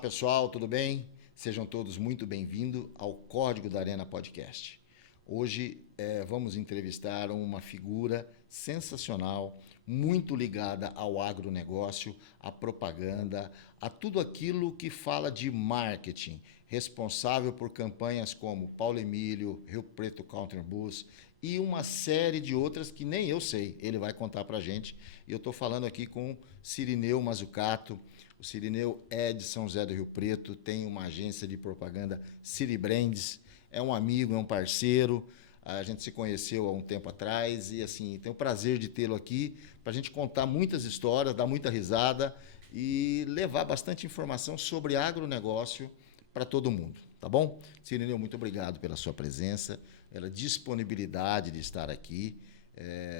pessoal, tudo bem? Sejam todos muito bem-vindos ao Código da Arena Podcast. Hoje vamos entrevistar uma figura sensacional, muito ligada ao agronegócio, à propaganda, a tudo aquilo que fala de marketing, responsável por campanhas como Paulo Emílio, Rio Preto Country Bus e uma série de outras que nem eu sei, ele vai contar para a gente. E eu estou falando aqui com Cirineu Mazzucato. O Cirineu é de São José do Rio Preto, tem uma agência de propaganda, Ciri Brands, é um amigo, é um parceiro. A gente se conheceu há um tempo atrás e assim, tenho o prazer de tê-lo aqui para a gente contar muitas histórias, dar muita risada e levar bastante informação sobre agronegócio para todo mundo, tá bom? Cirineu, muito obrigado pela sua presença, pela disponibilidade de estar aqui.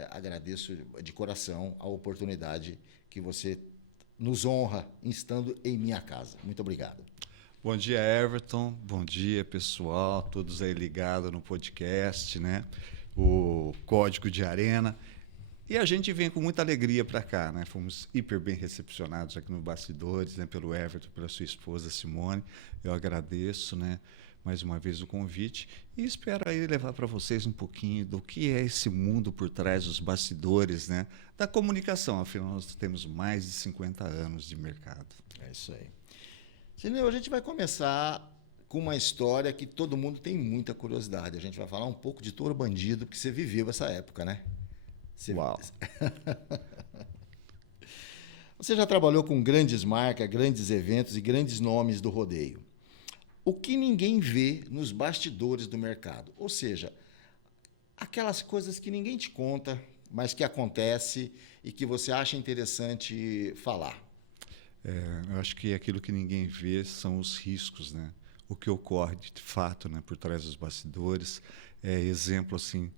Agradeço de coração a oportunidade que você nos honra estando em minha casa. Muito obrigado. Bom dia, Everton. Bom dia, pessoal. Todos aí ligados no podcast, né? O Código de Arena. E a gente vem com muita alegria para cá, né? Fomos hiper bem recepcionados aqui no Bastidores, né? Pelo Everton, pela sua esposa Simone. Eu agradeço, né? Mais uma vez o convite e espero aí levar para vocês um pouquinho do que é esse mundo por trás dos bastidores, né, da comunicação. Afinal, nós temos mais de 50 anos de mercado. É isso aí. Cirineu, a gente vai começar com uma história que todo mundo tem muita curiosidade. A gente vai falar um pouco de Touro Bandido, porque você viveu essa época, né? Uau! Você já trabalhou com grandes marcas, grandes eventos e grandes nomes do rodeio. O que ninguém vê nos bastidores do mercado, ou seja, aquelas coisas que ninguém te conta, mas que acontece e que você acha interessante falar. Eu acho que aquilo que ninguém vê são os riscos, né? O que ocorre de fato, né, por trás dos bastidores. Exemplo assim,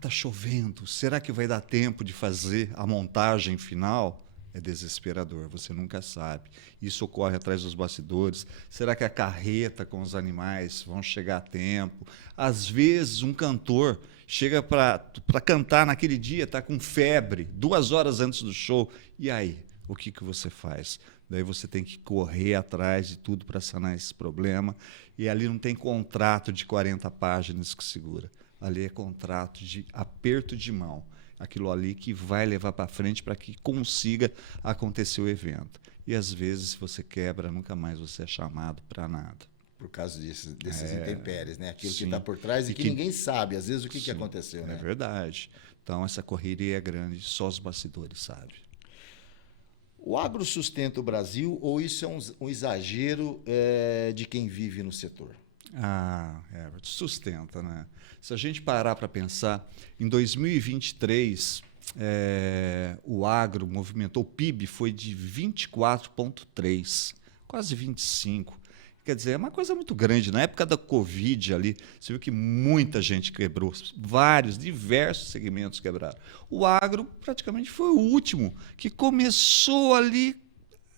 tá chovendo, será que vai dar tempo de fazer a montagem final? É desesperador, você nunca sabe. Isso ocorre atrás dos bastidores. Será que a carreta com os animais vão chegar a tempo? Às vezes, um cantor chega para cantar naquele dia, está com febre, 2 horas antes do show. E aí, o que você faz? Daí você tem que correr atrás de tudo para sanar esse problema. E ali não tem contrato de 40 páginas que segura. Ali é contrato de aperto de mão. Aquilo ali que vai levar para frente para que consiga acontecer o evento. E às vezes, se você quebra, nunca mais você é chamado para nada. Por causa desses intempéries, né? Aquilo Sim. que está por trás e que ninguém sabe, às vezes, o que aconteceu. Né? É verdade. Então, essa correria é grande, só os bastidores sabem. O agro sustenta o Brasil ou isso é um exagero de quem vive no setor? Sustenta, né? Se a gente parar para pensar, em 2023, o agro movimentou, o PIB foi de 24,3, quase 25. Quer dizer, é uma coisa muito grande. Na época da Covid ali, você viu que muita gente quebrou, diversos segmentos quebraram. O agro praticamente foi o último que começou ali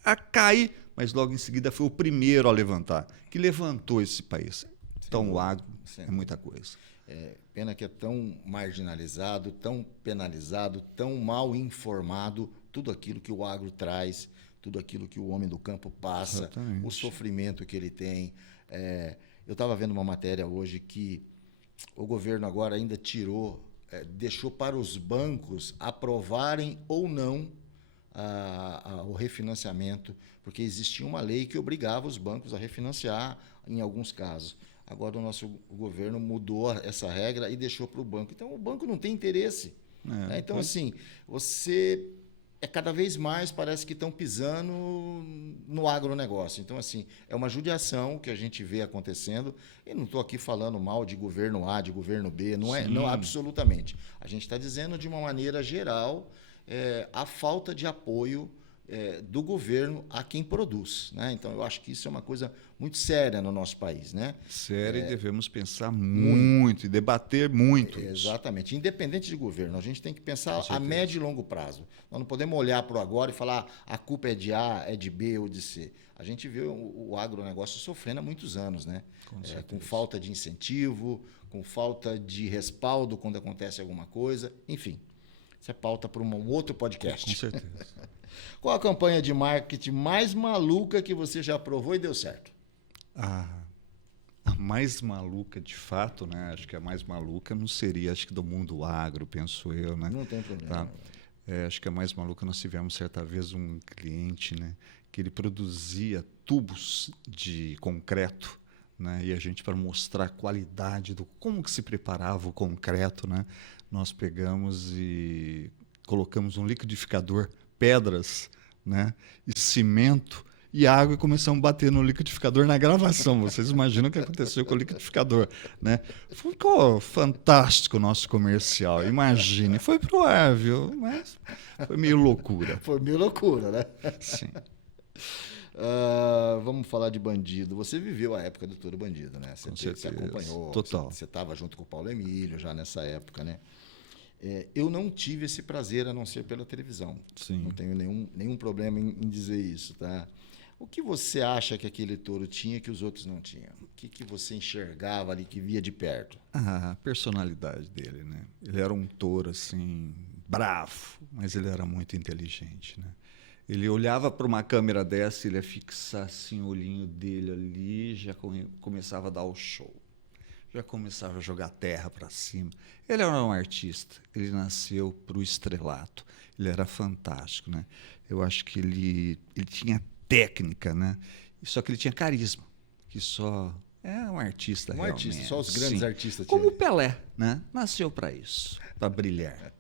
a cair, mas logo em seguida foi o primeiro a levantar, que levantou esse país. Então, o agro é muita coisa. Pena que é tão marginalizado, tão penalizado, tão mal informado, tudo aquilo que o agro traz, tudo aquilo que o homem do campo passa, exatamente, o sofrimento que ele tem. Eu estava vendo uma matéria hoje que o governo agora ainda deixou para os bancos aprovarem ou não o refinanciamento, porque existia uma lei que obrigava os bancos a refinanciar em alguns casos. Agora o nosso governo mudou essa regra e deixou para o banco. Então, o banco não tem interesse. Né? Então, assim, você cada vez mais parece que estão pisando no agronegócio. Então, assim, é uma judiação que a gente vê acontecendo. E não estou aqui falando mal de governo A, de governo B, não absolutamente. A gente está dizendo de uma maneira geral a falta de apoio do governo a quem produz. Né? Então, eu acho que isso é uma coisa muito séria no nosso país. Né? Séria, e devemos pensar muito e debater muito. Exatamente. Independente de governo, a gente tem que pensar a médio e longo prazo. Nós não podemos olhar para o agora e falar a culpa é de A, é de B ou de C. A gente vê o agronegócio sofrendo há muitos anos, né? Com falta de incentivo, com falta de respaldo quando acontece alguma coisa. Enfim, isso é pauta para um outro podcast. Com certeza. Qual a campanha de marketing mais maluca que você já aprovou e deu certo? A mais maluca, de fato, né? Acho que a mais maluca não seria, acho que do mundo agro, penso eu, né? Não tem problema. Tá? Acho que a mais maluca, nós tivemos certa vez um cliente, né? Que ele produzia tubos de concreto, né? E a gente, para mostrar a qualidade do como que se preparava o concreto, né? Nós pegamos e colocamos um liquidificador, pedras, né? E cimento e água, e começamos a bater no liquidificador na gravação. Vocês imaginam o que aconteceu com o liquidificador, né? Ficou fantástico o nosso comercial, imagine. Foi pro ar, viu? Mas foi meio loucura. Foi meio loucura, né? Sim. Vamos falar de Bandido. Você viveu a época do Touro Bandido, né? Com certeza. Você acompanhou. Total. Você estava junto com o Paulo Emílio já nessa época, né? Eu não tive esse prazer a não ser pela televisão. Sim. Não tenho nenhum problema em dizer isso, tá? O que você acha que aquele touro tinha que os outros não tinham? O que você enxergava ali, que via de perto? A personalidade dele, né? Ele era um touro, assim, bravo, mas ele era muito inteligente, né? Ele olhava para uma câmera dessa, ele ia fixar assim, o olhinho dele ali, já começava a dar o show. Já começava a jogar terra para cima. Ele era um artista, ele nasceu para o estrelato. Ele era fantástico, né? Eu acho que ele tinha técnica, né? Só que ele tinha carisma, que só é um artista realmente. Artista, só os grandes Sim. artistas Como tinham. o Pelé, né? Nasceu para isso, para brilhar.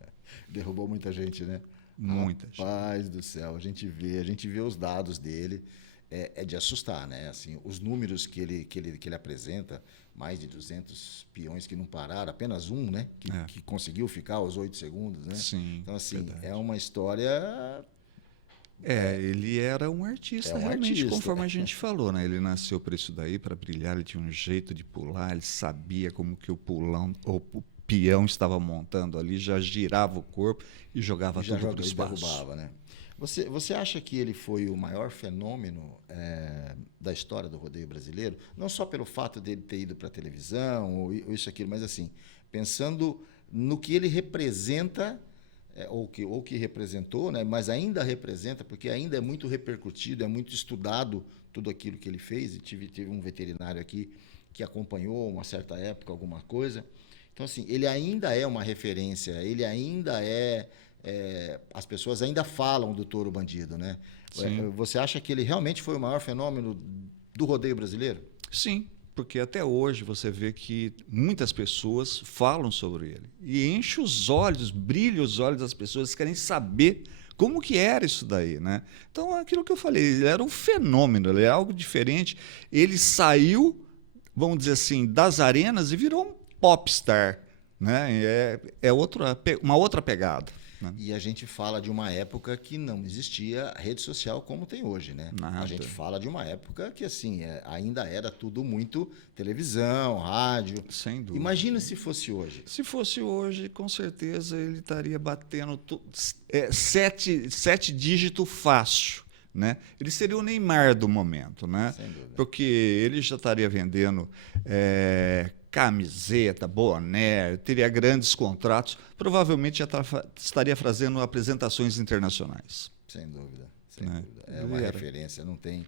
Derrubou muita gente, né? Muita gente. Rapaz do céu, a gente vê os dados dele, é de assustar, né? Assim, os números que ele apresenta, mais de 200 peões que não pararam, apenas um, né? Que conseguiu ficar aos 8 segundos, né? Sim, então, assim, verdade. é uma história... Ele era um artista, realmente, artista. conforme a gente falou, né? Ele nasceu para isso daí, para brilhar, ele tinha um jeito de pular, ele sabia como que o peão estava montando ali, já girava o corpo e jogava tudo para o espaço. Derrubava, né? Você acha que ele foi o maior fenômeno da história do rodeio brasileiro? Não só pelo fato dele ter ido para a televisão ou isso, aquilo, mas assim, pensando no que ele representa, ou que representou, né? Mas ainda representa, porque ainda é muito repercutido, é muito estudado tudo aquilo que ele fez. E tive um veterinário aqui que acompanhou uma certa época alguma coisa. Então, assim, ele ainda é uma referência, ele ainda as pessoas ainda falam do Touro Bandido, né? Sim. Você acha que ele realmente foi o maior fenômeno do rodeio brasileiro? Sim, porque até hoje você vê que muitas pessoas falam sobre ele. E enche os olhos, brilha os olhos das pessoas, querem saber como que era isso daí, né? Então, aquilo que eu falei, ele era um fenômeno, ele era algo diferente. Ele saiu, vamos dizer assim, das arenas e virou um popstar, né? Uma outra pegada. Né? E a gente fala de uma época que não existia rede social como tem hoje, né? Nada. A gente fala de uma época que assim ainda era tudo muito televisão, rádio. Sem dúvida. Imagina se fosse hoje. Se fosse hoje, com certeza ele estaria batendo sete dígitos fácil. Né? Ele seria o Neymar do momento, né? Sem dúvida. Porque ele já estaria vendendo camiseta, boné, teria grandes contratos, provavelmente já estaria fazendo apresentações internacionais. Sem dúvida, Né? dúvida. É uma referência, não tem.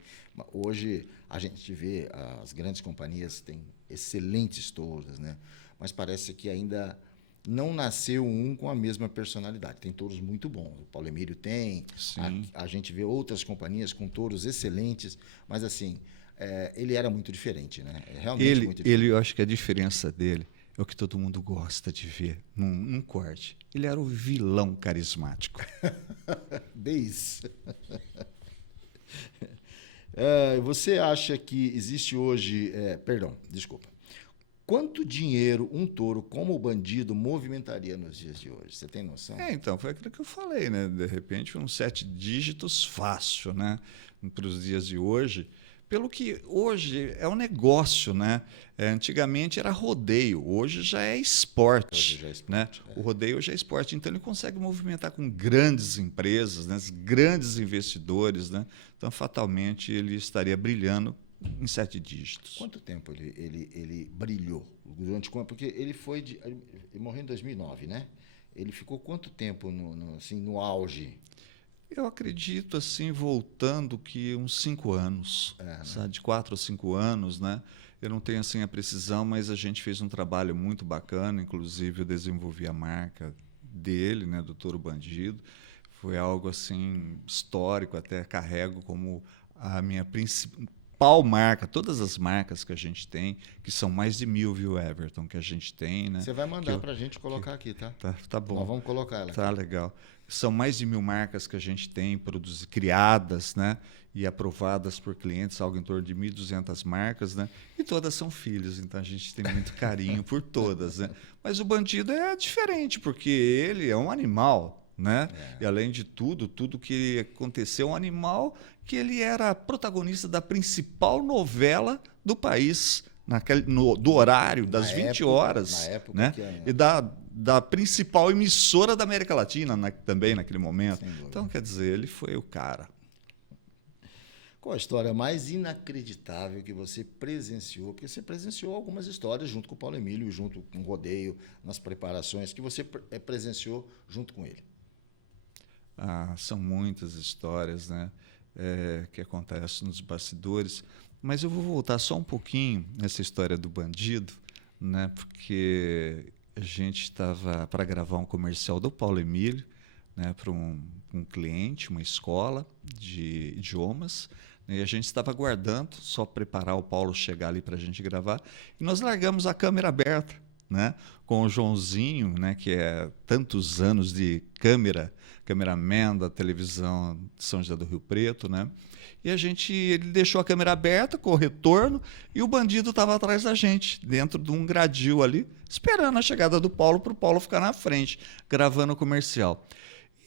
Hoje a gente vê as grandes companhias têm excelentes touros, né? Mas parece que ainda não nasceu um com a mesma personalidade. Tem touros muito bons. O Paulo Emílio tem. A gente vê outras companhias com touros excelentes, mas assim, ele era muito diferente, né? Realmente muito diferente. Eu acho que a diferença dele é o que todo mundo gosta de ver num corte. Ele era o vilão carismático. Beijo. Você acha que existe hoje... perdão, desculpa. Quanto dinheiro um touro como o Bandido movimentaria nos dias de hoje? Você tem noção? Então, foi aquilo que eu falei, né? De repente, uns 7 dígitos fácil, né? Para os dias de hoje. Pelo que hoje é um negócio, né? Antigamente era rodeio, hoje já é esporte. Né? O rodeio já é esporte, então ele consegue movimentar com grandes empresas, né? Grandes investidores, né? Então, fatalmente, ele estaria brilhando em 7 dígitos. Quanto tempo ele brilhou? Porque ele morreu em 2009, né? Ele ficou quanto tempo no auge? Eu acredito, assim, voltando que uns 5 anos, Né? sabe? De 4 a 5 anos, né? Eu não tenho assim a precisão, mas a gente fez um trabalho muito bacana, inclusive eu desenvolvi a marca dele, né, do Touro Bandido. Foi algo assim histórico, até carrego como a minha principal marca, todas as marcas que a gente tem, que são mais de 1.000, viu, Everton, que a gente tem, né? Você vai mandar para a gente colocar aqui, tá? Tá bom. Nós vamos colocar ela aqui. Tá legal. São mais de 1.000 marcas que a gente tem criadas, né? E aprovadas por clientes, algo em torno de 1.200 marcas, né? E todas são filhos, então a gente tem muito carinho por todas, né? Mas o bandido é diferente, porque ele é um animal, né? E além de tudo, tudo que aconteceu, um animal que ele era protagonista da principal novela do país, do horário, das 20 horas. Na época, né? E da principal emissora da América Latina também naquele momento. Então, quer dizer, ele foi o cara. Qual a história mais inacreditável que você presenciou? Porque você presenciou algumas histórias junto com o Paulo Emílio, junto com o rodeio, nas preparações, que você presenciou junto com ele. São muitas histórias, né, que acontecem nos bastidores. Mas eu vou voltar só um pouquinho nessa história do bandido, né, porque a gente estava para gravar um comercial do Paulo Emílio, né, para um cliente, uma escola de idiomas, né, e a gente estava aguardando só preparar o Paulo chegar ali para a gente gravar, e nós largamos a câmera aberta, né, com o Joãozinho, né, que é tantos anos de cameraman da televisão de São José do Rio Preto, né? E ele deixou a câmera aberta com o retorno e o bandido estava atrás da gente, dentro de um gradil ali, esperando a chegada do Paulo para o Paulo ficar na frente, gravando o comercial.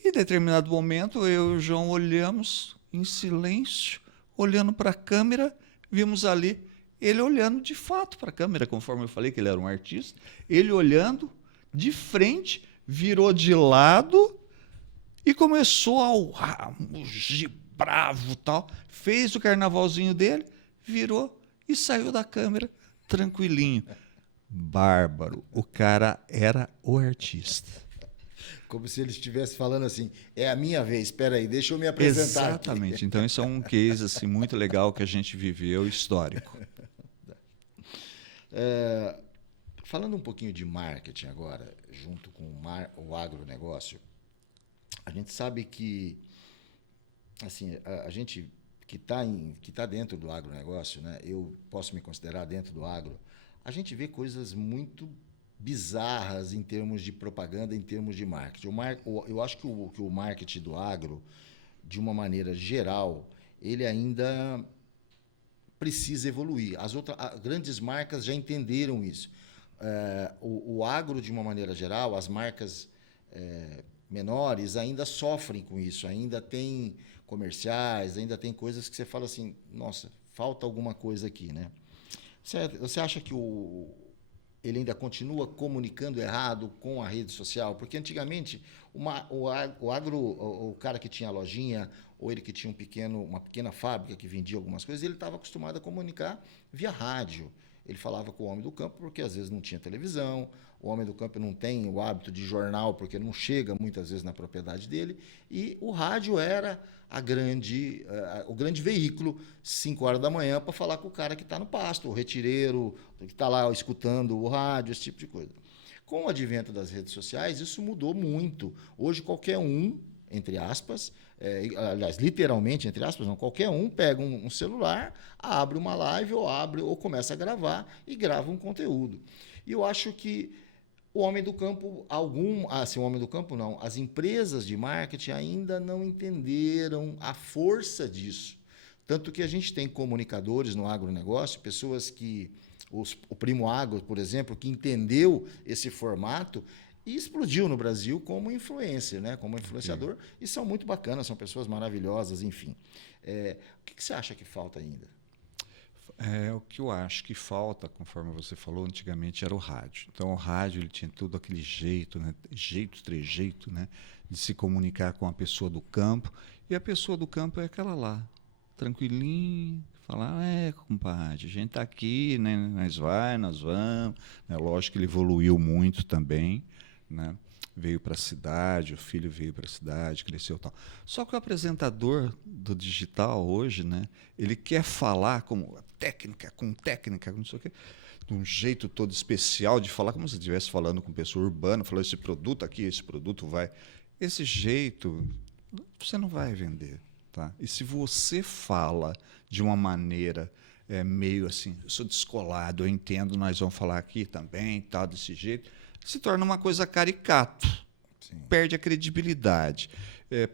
E em determinado momento, eu e o João olhamos em silêncio, olhando para a câmera, vimos ali ele olhando de fato para a câmera, conforme eu falei que ele era um artista, ele olhando de frente, virou de lado e começou a mugir bravo, tal, fez o carnavalzinho dele, virou e saiu da câmera tranquilinho. Bárbaro, o cara era o artista. Como se ele estivesse falando assim, é a minha vez, espera aí, deixa eu me apresentar. Exatamente. Aqui. Então isso é um case assim, muito legal que a gente viveu, histórico. Falando um pouquinho de marketing agora, junto com o agronegócio, a gente sabe que assim, a gente que tá dentro do agronegócio, né, eu posso me considerar dentro do agro, a gente vê coisas muito bizarras em termos de propaganda, em termos de marketing. Eu acho que o marketing do agro, de uma maneira geral, ele ainda precisa evoluir. As grandes marcas já entenderam isso. O agro, de uma maneira geral, as marcas menores ainda sofrem com isso, ainda tem comerciais, ainda tem coisas que você fala assim, nossa, falta alguma coisa aqui, né? Você acha que ele ainda continua comunicando errado com a rede social? Porque antigamente o cara que tinha a lojinha ou ele que tinha uma pequena fábrica que vendia algumas coisas, ele estava acostumado a comunicar via rádio. Ele falava com o homem do campo porque às vezes não tinha televisão, o homem do campo não tem o hábito de jornal porque não chega muitas vezes na propriedade dele, e o rádio era o grande veículo, 5 horas da manhã, para falar com o cara que está no pasto, o retireiro, que está lá escutando o rádio, esse tipo de coisa. Com o advento das redes sociais, isso mudou muito. Hoje qualquer um, entre aspas, aliás, literalmente, entre aspas, não, qualquer um pega um celular, abre uma live ou começa a gravar e grava um conteúdo. E eu acho que o homem do campo, o homem do campo não, as empresas de marketing ainda não entenderam a força disso. Tanto que a gente tem comunicadores no agronegócio, pessoas que, o Primo Agro, por exemplo, que entendeu esse formato e explodiu no Brasil como influencer, né? Como influenciador, e são muito bacanas, são pessoas maravilhosas, enfim. O que você acha que falta ainda? O que eu acho que falta, conforme você falou, antigamente era o rádio. Então o rádio ele tinha todo aquele jeito, né? Trejeito, né? De se comunicar com a pessoa do campo. E a pessoa do campo é aquela lá, tranquilinha, falar, compadre, a gente está aqui, né? Nós vamos. Né? Lógico que ele evoluiu muito também, né? Veio para a cidade, o filho veio para a cidade, cresceu e tal. Só que o apresentador do digital hoje, né? Ele quer falar como técnica, não sei o quê, de um jeito todo especial de falar, como se estivesse falando com pessoa urbana, falou esse produto aqui, esse produto vai. Esse jeito você não vai vender, tá? E se você fala de uma maneira meio assim, eu sou descolado, eu entendo, nós vamos falar aqui também, tal, desse jeito, se torna uma coisa caricato, Sim. perde a credibilidade.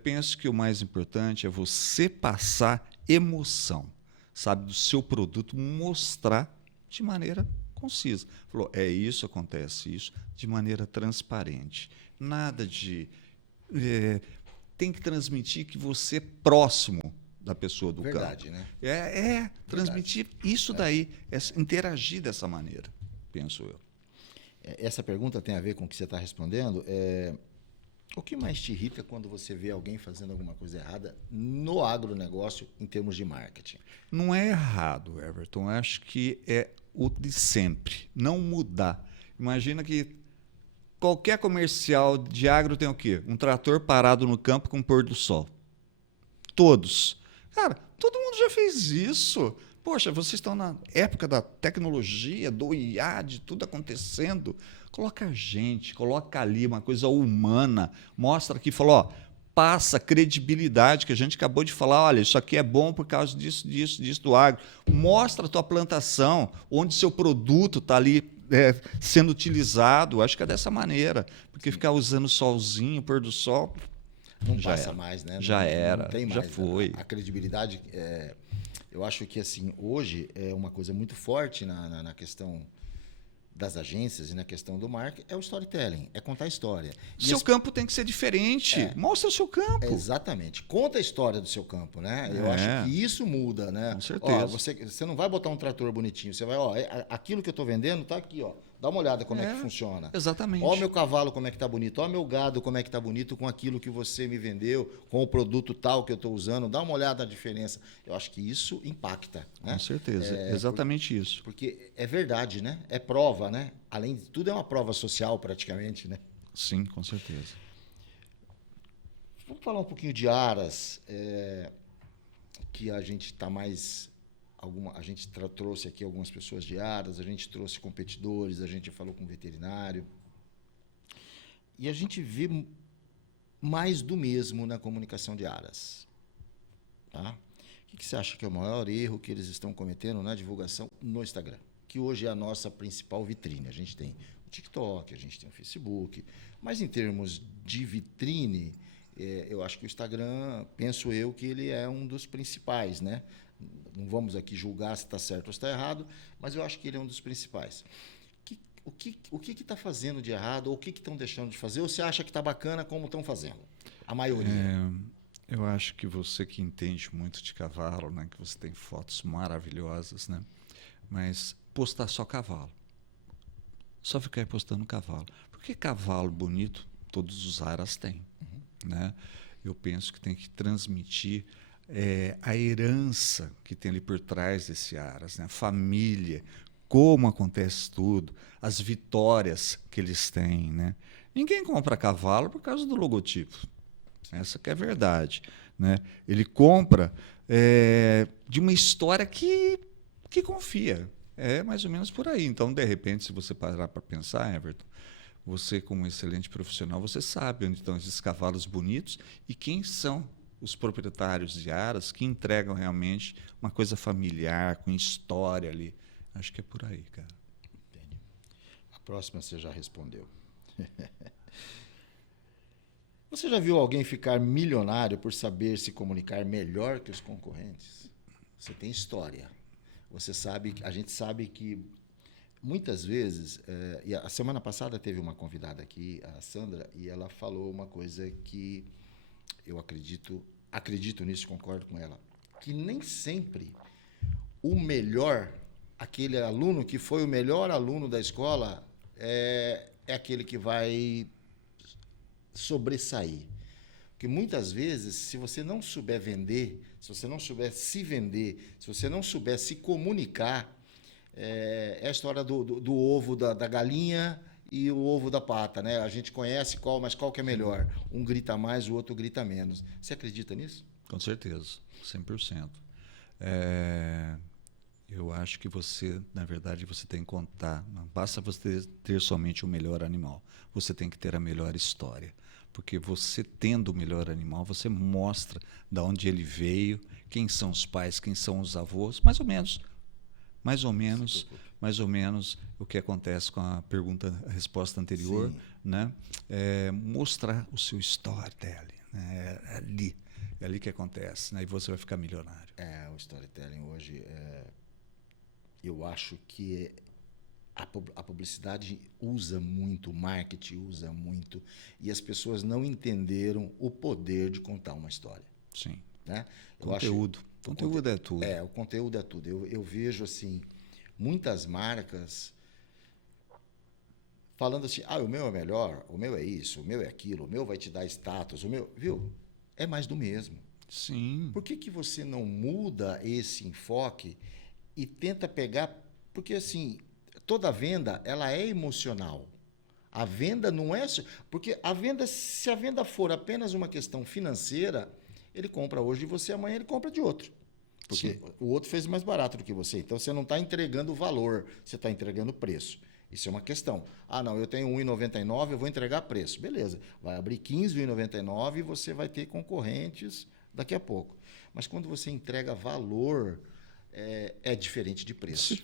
Penso que o mais importante é você passar emoção, sabe, do seu produto, mostrar de maneira concisa. Falou, isso, acontece isso, de maneira transparente. Nada de... tem que transmitir que você é próximo da pessoa do Verdade, campo. né? Transmitir isso daí, interagir dessa maneira, penso eu. Essa pergunta tem a ver com o que você está respondendo. O que mais te irrita quando você vê alguém fazendo alguma coisa errada no agronegócio em termos de marketing? Não é errado, Everton. Acho que é o de sempre. Não mudar. Imagina que qualquer comercial de agro tem o quê? Um trator parado no campo com o pôr do sol. Todos. Cara, todo mundo já fez isso. Poxa, vocês estão na época da tecnologia, do IA, de tudo acontecendo. Coloca a gente, coloca ali uma coisa humana. Mostra aqui, fala, passa credibilidade, que a gente acabou de falar, olha, isso aqui é bom por causa disso, disso do agro. Mostra a tua plantação, onde seu produto está ali sendo utilizado. Acho que é dessa maneira. Porque ficar usando solzinho, pôr do sol... Não passa mais, né? Já era, não tem mais, já foi. A credibilidade, eu acho que assim, hoje é uma coisa muito forte na questão das agências e na questão do marketing, é o storytelling, é contar a história. Seu campo tem que ser diferente. Mostra o seu campo. Exatamente. Conta a história do seu campo, né? Eu acho que isso muda, né? Com certeza. Você não vai botar um trator bonitinho, você vai, aquilo que eu estou vendendo está aqui, ó. Dá uma olhada como é que funciona. Exatamente. Ó, meu cavalo como é que tá bonito. Ó, meu gado como é que tá bonito com aquilo que você me vendeu, com o produto tal que eu estou usando. Dá uma olhada na diferença. Eu acho que isso impacta, né? Com certeza. Exatamente isso. Porque é verdade, né? É prova, né? Além de tudo, é uma prova social praticamente, né? Sim, com certeza. Vamos falar um pouquinho de aras, que a gente está mais... a gente trouxe aqui algumas pessoas de aras, a gente trouxe competidores, a gente falou com veterinário. E a gente vê mais do mesmo na comunicação de aras. Tá? O que você acha que é o maior erro que eles estão cometendo na divulgação no Instagram? Que hoje é a nossa principal vitrine. A gente tem o TikTok, a gente tem o Facebook, mas em termos de vitrine, eu acho que o Instagram, penso eu, que ele é um dos principais, né? Não vamos aqui julgar se está certo ou se está errado, mas eu acho que ele é um dos principais. O que está fazendo de errado, ou o que estão deixando de fazer, ou você acha que está bacana como estão fazendo? A maioria. Eu acho que você que entende muito de cavalo, né, que você tem fotos maravilhosas, né, mas postar só cavalo. Só ficar postando cavalo. Porque cavalo bonito, todos os aras têm. Né? Eu penso que tem que transmitir a herança que tem ali por trás desse aras, né? A família, como acontece tudo, as vitórias que eles têm, né? Ninguém compra cavalo por causa do logotipo. Essa que é a verdade, né? Ele compra de uma história que confia. É mais ou menos por aí. Então, de repente, se você parar para pensar, Everton, você, como um excelente profissional, você sabe onde estão esses cavalos bonitos e quem são os proprietários de aras que entregam realmente uma coisa familiar, com história ali. Acho que é por aí, cara. Entendi. A próxima você já respondeu. Você já viu alguém ficar milionário por saber se comunicar melhor que os concorrentes? Você tem história. Você sabe, a gente sabe que muitas vezes, e a semana passada teve uma convidada aqui, a Sandra, e ela falou uma coisa que eu acredito nisso, concordo com ela, que nem sempre o melhor, aquele aluno que foi o melhor aluno da escola, é aquele que vai sobressair. Porque muitas vezes, se você não souber vender, se você não souber se vender, se você não souber se comunicar, é a história do ovo da galinha e o ovo da pata, né? A gente conhece mas qual que é melhor? Um grita mais, o outro grita menos. Você acredita nisso? Com certeza, 100%. É, eu acho que você, na verdade, você tem que contar. Não basta você ter somente o melhor animal. Você tem que ter a melhor história. Porque você tendo o melhor animal, você mostra de onde ele veio, quem são os pais, quem são os avós, mais ou menos, mais ou menos o que acontece com a resposta anterior, né? Mostrar o seu storytelling, né? É ali que acontece, né? E você vai ficar milionário. O storytelling hoje, eu acho que a publicidade usa muito, o marketing usa muito, e as pessoas não entenderam o poder de contar uma história. Sim. Né? Conteúdo. Conteúdo é tudo. O conteúdo é tudo. Eu vejo assim, muitas marcas falando assim, o meu é melhor, o meu é isso, o meu é aquilo, o meu vai te dar status, o meu, viu? É mais do mesmo. Sim. Por que você não muda esse enfoque e tenta pegar... Porque, assim, toda venda, ela é emocional. A venda não é... Porque a venda, se a venda for apenas uma questão financeira, ele compra hoje de você, amanhã ele compra de outro. Porque o outro fez mais barato do que você. Então, você não está entregando valor, você está entregando preço. Isso é uma questão. Não, eu tenho R$1,99, eu vou entregar preço. Beleza, vai abrir 15 R$1,99 e você vai ter concorrentes daqui a pouco. Mas quando você entrega valor, é diferente de preço.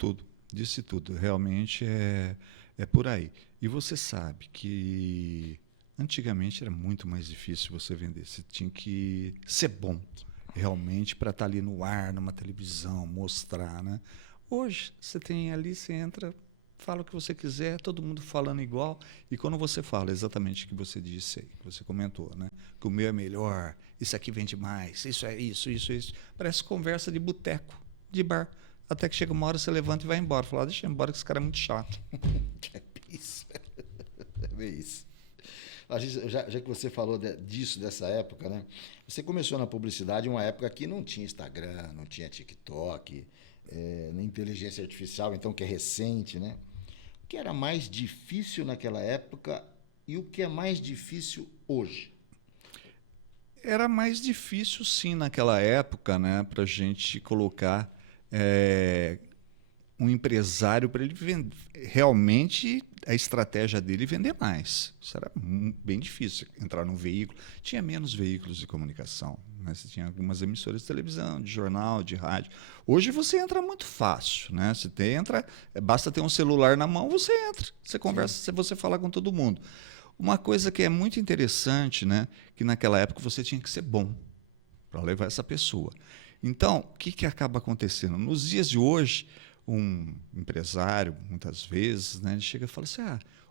Disse tudo. Realmente é por aí. E você sabe que antigamente era muito mais difícil você vender. Você tinha que ser bom realmente para estar ali no ar, numa televisão, mostrar, né? Hoje, você tem ali, você entra, fala o que você quiser, todo mundo falando igual. E quando você fala exatamente o que você disse aí, que você comentou, né? Que o meu é melhor, isso aqui vende mais, isso é isso. Parece conversa de boteco, de bar. Até que chega uma hora, você levanta e vai embora. Fala, deixa eu ir embora, que esse cara é muito chato. É isso. É bem isso. Já que você falou disso, dessa época, né? Você começou na publicidade em uma época que não tinha Instagram, não tinha TikTok, nem inteligência artificial, então, que é recente, né? O que era mais difícil naquela época e o que é mais difícil hoje? Era mais difícil, sim, naquela época, né? Para a gente colocar um empresário para ele vender. Realmente, a estratégia dele é vender mais. Isso era bem difícil, entrar num veículo. Tinha menos veículos de comunicação, né? Você tinha algumas emissoras de televisão, de jornal, de rádio. Hoje você entra muito fácil, né? Você entra, basta ter um celular na mão, você entra. Você conversa, você fala com todo mundo. Uma coisa que é muito interessante, né? Que naquela época você tinha que ser bom para levar essa pessoa. Então, o que acaba acontecendo? Nos dias de hoje, um empresário, muitas vezes, né, ele chega e fala assim,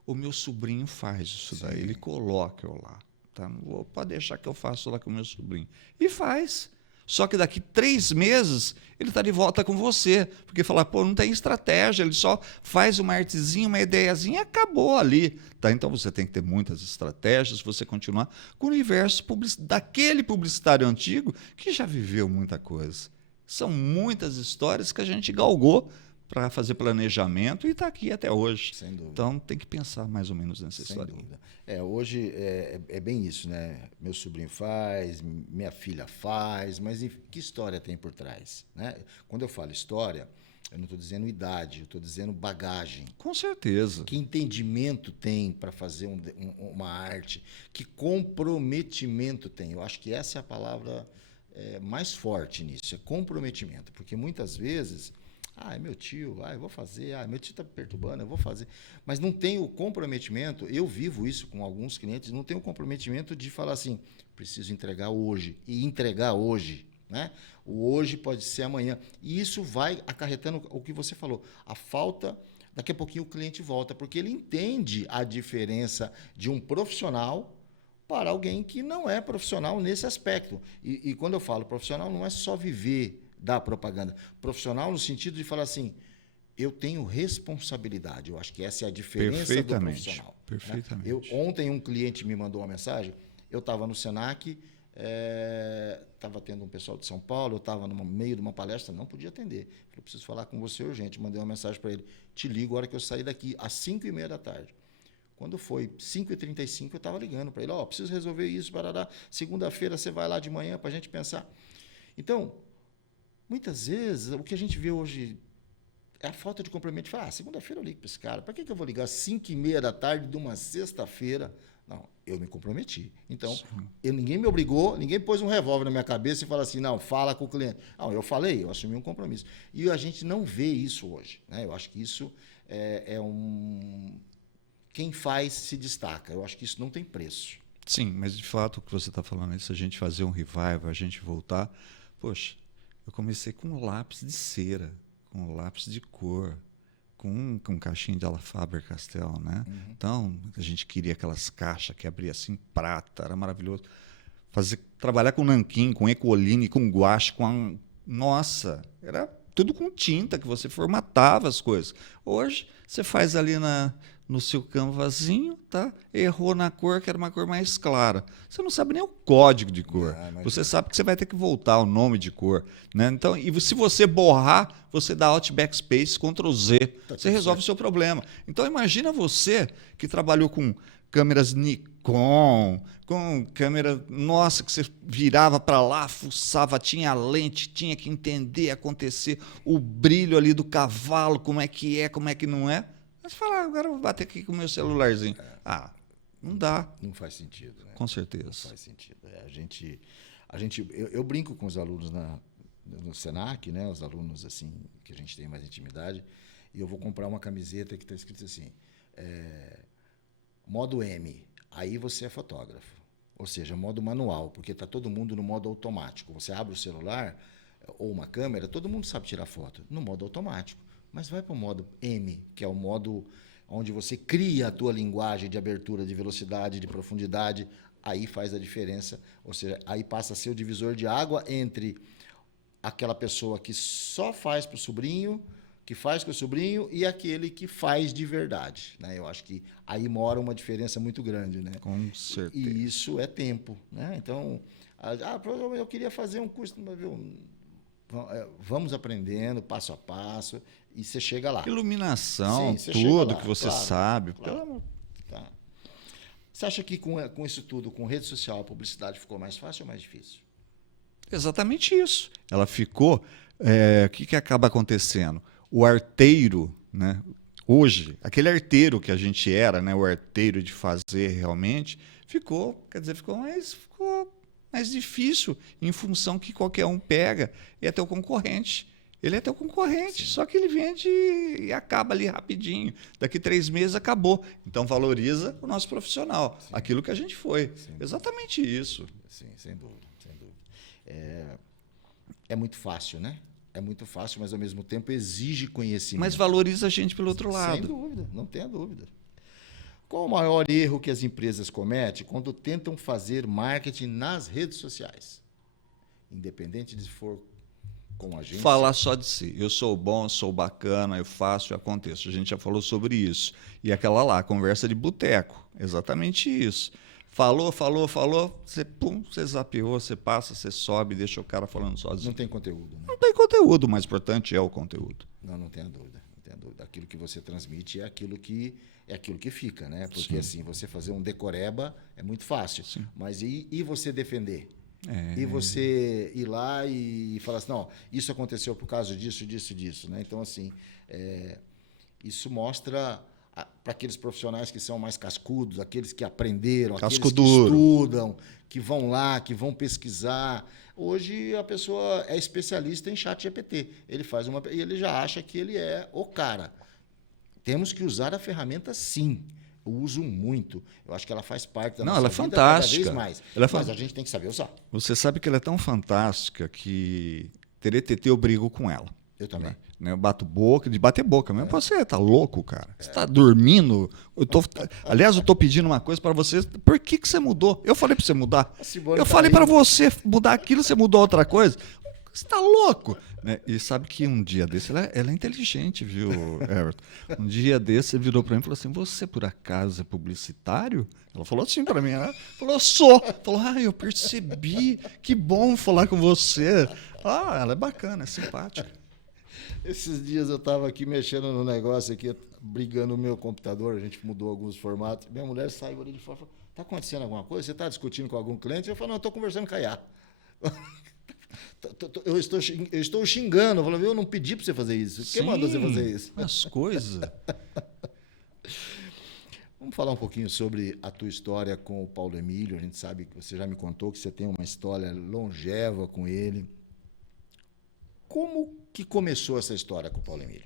o meu sobrinho faz isso daí, ele coloca eu lá. Tá? Pode deixar que eu faço lá com o meu sobrinho. E faz. Só que daqui 3 meses, ele está de volta com você. Porque fala, não tem estratégia, ele só faz uma artezinha, uma ideiazinha e acabou ali. Tá? Então, você tem que ter muitas estratégias, você continuar com o universo daquele publicitário antigo que já viveu muita coisa. São muitas histórias que a gente galgou para fazer planejamento e está aqui até hoje. Sem dúvida. Então, tem que pensar mais ou menos nessa história. Sem dúvida. Hoje é bem isso, né? Meu sobrinho faz, minha filha faz, mas que história tem por trás? Né? Quando eu falo história, eu não estou dizendo idade, eu estou dizendo bagagem. Com certeza. Que entendimento tem para fazer uma arte? Que comprometimento tem? Eu acho que essa é a palavra mais forte nisso, é comprometimento. Porque muitas vezes... é meu tio, eu vou fazer, meu tio está me perturbando, eu vou fazer. Mas não tem o comprometimento, eu vivo isso com alguns clientes, não tem o comprometimento de falar assim, preciso entregar hoje, e entregar hoje. Né? O hoje pode ser amanhã. E isso vai acarretando o que você falou, a falta, daqui a pouquinho o cliente volta, porque ele entende a diferença de um profissional para alguém que não é profissional nesse aspecto. E quando eu falo profissional, não é só viver da propaganda. Profissional no sentido de falar assim, eu tenho responsabilidade. Eu acho que essa é a diferença do profissional. Perfeitamente. Né? Ontem um cliente me mandou uma mensagem, eu estava no Senac, estava tendo um pessoal de São Paulo, eu estava no meio de uma palestra, não podia atender. Falei, preciso falar com você urgente. Mandei uma mensagem para ele, te ligo a hora que eu sair daqui, às 5h30 da tarde. Quando foi 5h35, eu estava ligando para ele, preciso resolver isso, barará. Segunda-feira você vai lá de manhã para a gente pensar. Então, muitas vezes, o que a gente vê hoje é a falta de comprometimento. Fala, segunda-feira eu ligo para esse cara. Para que eu vou ligar às 5h30 da tarde de uma sexta-feira? Não, eu me comprometi. Então, ninguém me obrigou, ninguém pôs um revólver na minha cabeça e falou assim, não, fala com o cliente. Não, eu falei, eu assumi um compromisso. E a gente não vê isso hoje. Né? Eu acho que isso quem faz se destaca. Eu acho que isso não tem preço. Sim, mas de fato o que você está falando é se a gente fazer um revival, a gente voltar. Poxa, eu comecei com lápis de cera, com lápis de cor, com caixinha de Faber-Castell, né? Uhum. Então, a gente queria aquelas caixas que abria assim, prata, era maravilhoso. Trabalhar com nanquim, com ecoline, com guache, Nossa, era tudo com tinta, que você formatava as coisas. Hoje, você faz ali no seu canvazinho, tá? Errou na cor, que era uma cor mais clara. Você não sabe nem o código de cor. Você sabe que você vai ter que voltar o nome de cor. Né? Então, e se você borrar, você dá Alt Backspace, Ctrl Z. Você resolve o seu problema. Então, imagina você que trabalhou com câmeras Nikon, com câmera, nossa, que você virava para lá, fuçava, tinha lente, tinha que entender, acontecer o brilho ali do cavalo, como é que não é. Mas você fala, agora eu vou bater aqui com o meu celularzinho. Não dá. Não faz sentido. Né? Com certeza. Não faz sentido. Eu brinco com os alunos no Senac, né? Os alunos assim que a gente tem mais intimidade, e eu vou comprar uma camiseta que está escrito assim, modo M, aí você é fotógrafo. Ou seja, modo manual, porque está todo mundo no modo automático. Você abre o celular ou uma câmera, todo mundo sabe tirar foto no modo automático. Mas vai para o modo M, que é o modo onde você cria a tua linguagem de abertura, de velocidade, de profundidade, aí faz a diferença. Ou seja, aí passa a ser o divisor de água entre aquela pessoa que só faz para o sobrinho, que faz com o sobrinho, e aquele que faz de verdade. Né? Eu acho que aí mora uma diferença muito grande. Né? Com certeza. E isso é tempo. Né? Então, eu queria fazer um curso, vamos aprendendo passo a passo e você chega lá. Iluminação, tudo que você sabe. Claro. Tá. Você acha que com isso tudo, com rede social, a publicidade ficou mais fácil ou mais difícil? Exatamente isso. Ela ficou... O que acaba acontecendo? O arteiro, né? Hoje, aquele arteiro que a gente era, né? O arteiro de fazer realmente, ficou mais difícil em função que qualquer um pega e é teu concorrente. Ele é teu concorrente, sim. Só que ele vende e acaba ali rapidinho. Daqui 3 meses acabou. Então valoriza o nosso profissional, sim. Aquilo que a gente foi. Sim. Exatamente isso. Sim, sem dúvida. Sem dúvida. É muito fácil, né? É muito fácil, mas ao mesmo tempo exige conhecimento. Mas valoriza a gente pelo outro lado. Sem dúvida, não tenha dúvida. Qual o maior erro que as empresas cometem quando tentam fazer marketing nas redes sociais? Independente de se for com a gente. Falar só de si. Eu sou bom, sou bacana, eu faço, eu aconteço. A gente já falou sobre isso. E aquela lá, conversa de boteco. Exatamente isso. Falou, você zapeou, você passa, você sobe, deixa o cara falando sozinho. Não tem conteúdo. Né? Não tem conteúdo, o mais importante é o conteúdo. Não tenha dúvida. Aquilo que você transmite é aquilo que fica, né? Porque assim, você fazer um decoreba é muito fácil. Sim. Mas e você defender? E você ir lá e falar assim, não, isso aconteceu por causa disso. Né? Então, assim, isso mostra para aqueles profissionais que são mais cascudos, aqueles que aprenderam, aqueles que estudam, que vão lá, que vão pesquisar. Hoje a pessoa é especialista em ChatGPT. Ele faz e ele já acha que ele é o cara. Temos que usar a ferramenta, sim. Eu uso muito. Eu acho que ela faz parte da nossa vida fantástica. Cada vez mais. Mas a gente tem que saber usar. Você sabe que ela é tão fantástica que TTT eu brigo com ela. Eu também. Né? Eu bato boca, de bater boca mesmo. Você tá louco, cara? Você tá dormindo? Aliás, eu tô pedindo uma coisa para você. Por que você mudou? Eu falei para você mudar. Eu falei para você mudar aquilo, você mudou outra coisa. Você tá louco? Né? E sabe que um dia desse, ela é inteligente, viu, Everton? Um dia desse, você virou para mim e falou assim, você por acaso é publicitário? Ela falou assim para mim, né? Falou, sou. Falou, eu percebi. Que bom falar com você. Ela é bacana, é simpática. Esses dias eu estava aqui mexendo no negócio aqui, brigando no meu computador, a gente mudou alguns formatos. Minha mulher saiu ali de fora e falou, está acontecendo alguma coisa? Você está discutindo com algum cliente? Eu falei, não, eu estou conversando com a Iá. Eu estou xingando. Eu falei, eu não pedi para você fazer isso. Quem mandou você fazer isso? As coisas. Vamos falar um pouquinho sobre a tua história com o Paulo Emílio. A gente sabe que você já me contou que você tem uma história longeva com ele. Como que começou essa história com o Paulo Emílio?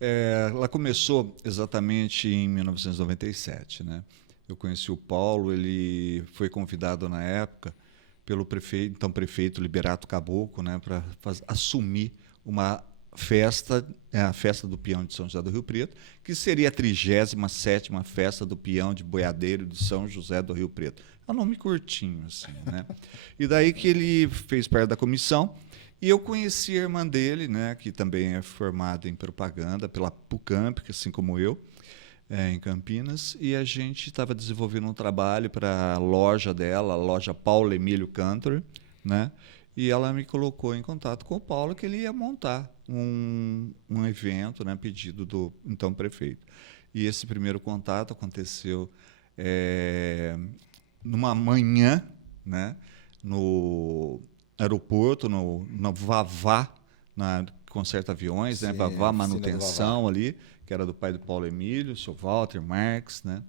Ela começou exatamente em 1997, né? Eu conheci o Paulo, ele foi convidado na época pelo prefeito, então prefeito Liberato Caboclo, né, para assumir uma festa, a festa do peão de São José do Rio Preto, que seria a 37ª festa do peão de boiadeiro de São José do Rio Preto. É um nome curtinho, assim, né? E daí que ele fez parte da comissão. E eu conheci a irmã dele, né, que também é formada em propaganda pela PUCamp, assim como eu, em Campinas, e a gente estava desenvolvendo um trabalho para a loja dela, a loja Paulo Emílio Country, né? E ela me colocou em contato com o Paulo que ele ia montar um evento, né, pedido do então prefeito. E esse primeiro contato aconteceu numa manhã, né, no aeroporto, no Vavá, na Conserta Aviões, né, Vavá Manutenção ali, que era do pai do Paulo Emílio, o seu Walter Marques, né,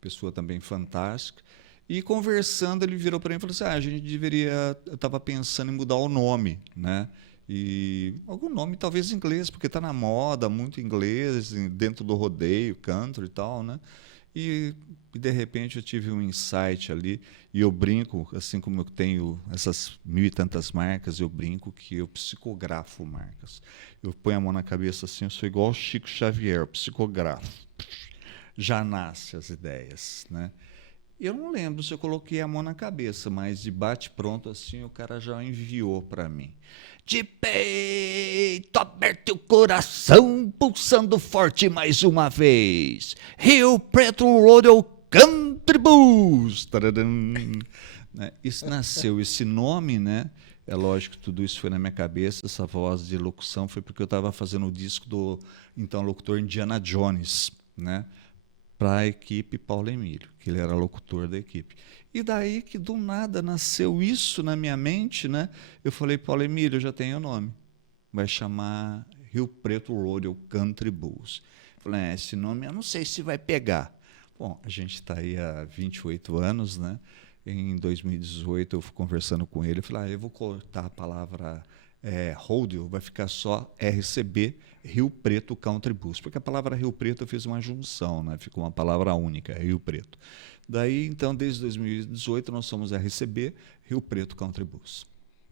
pessoa também fantástica. E conversando, ele virou para mim e falou assim, a gente deveria, eu estava pensando em mudar o nome, né? E algum nome talvez em inglês, porque está na moda, muito inglês, dentro do rodeio, country e tal, né? E de repente eu tive um insight ali, e eu brinco, assim como eu tenho essas 1000 e tantas marcas, eu brinco que eu psicografo marcas. Eu ponho a mão na cabeça assim, eu sou igual o Chico Xavier, eu psicografo. Já nasce as ideias, né? Eu não lembro se eu coloquei a mão na cabeça, mas de bate-pronto assim, o cara já enviou para mim. De peito aberto e o coração pulsando forte mais uma vez. Rio Preto Rodeo Country Blues. Isso nasceu, esse nome, né? É lógico que tudo isso foi na minha cabeça, essa voz de locução foi porque eu estava fazendo o disco do então locutor Indiana Jones, né? Para a equipe Paulo Emílio, que ele era locutor da equipe. E daí que do nada nasceu isso na minha mente, né? Eu falei, Paulo Emílio, eu já tenho o nome. Vai chamar Rio Preto Rodeo Country Blues. Falei, esse nome eu não sei se vai pegar. Bom, a gente está aí há 28 anos, né? Em 2018 eu fui conversando com ele, eu falei, eu vou cortar a palavra rodeo, vai ficar só RCB, Rio Preto Country Blues, porque a palavra Rio Preto eu fiz uma junção, né? Ficou uma palavra única, Rio Preto. Daí, então, desde 2018, nós somos RCB, Rio Preto Country Blues.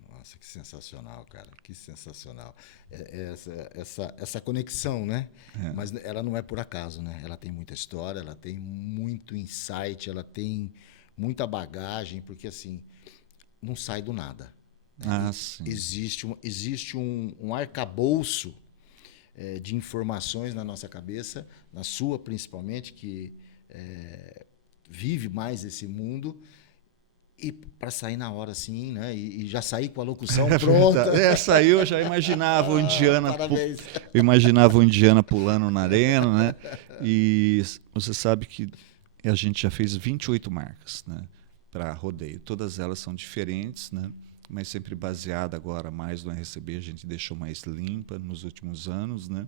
Nossa, que sensacional, cara, que sensacional. Essa conexão, né? Mas ela não é por acaso, né? Ela tem muita história, ela tem muito insight, ela tem muita bagagem, porque, assim, não sai do nada. Sim. Existe um arcabouço de informações na nossa cabeça, na sua principalmente, que vive mais esse mundo, e para sair na hora assim, né? E já sair com a locução pronta. Saiu, eu já imaginava o Indiana, eu imaginava o Indiana pulando na arena, né? E você sabe que a gente já fez 28 marcas, né? Para rodeio, todas elas são diferentes, né? Mas sempre baseada agora mais no RCB, a gente deixou mais limpa nos últimos anos, né?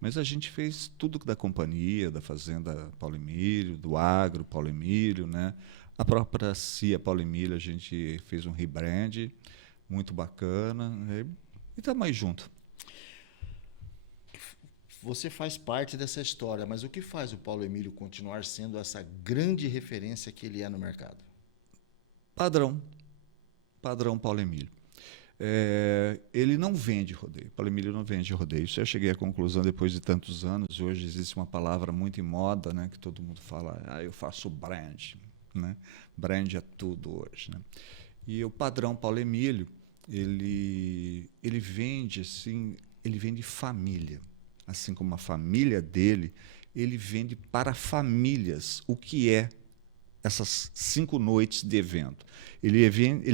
Mas a gente fez tudo da companhia, da Fazenda Paulo Emílio, do Agro Paulo Emílio, né? A própria CIA Paulo Emílio, a gente fez um rebrand muito bacana, né? E estamos aí junto. Você faz parte dessa história, mas o que faz o Paulo Emílio continuar sendo essa grande referência que ele é no mercado? Padrão Paulo Emílio. Ele não vende rodeio. Paulo Emílio não vende rodeio. Isso eu cheguei à conclusão depois de tantos anos. Hoje existe uma palavra muito em moda, né, que todo mundo fala, eu faço brand, né? Brand é tudo hoje, né? E o padrão Paulo Emílio, ele vende assim, ele vende família. Assim como a família dele, ele vende para famílias o que é essas 5 noites de evento. Ele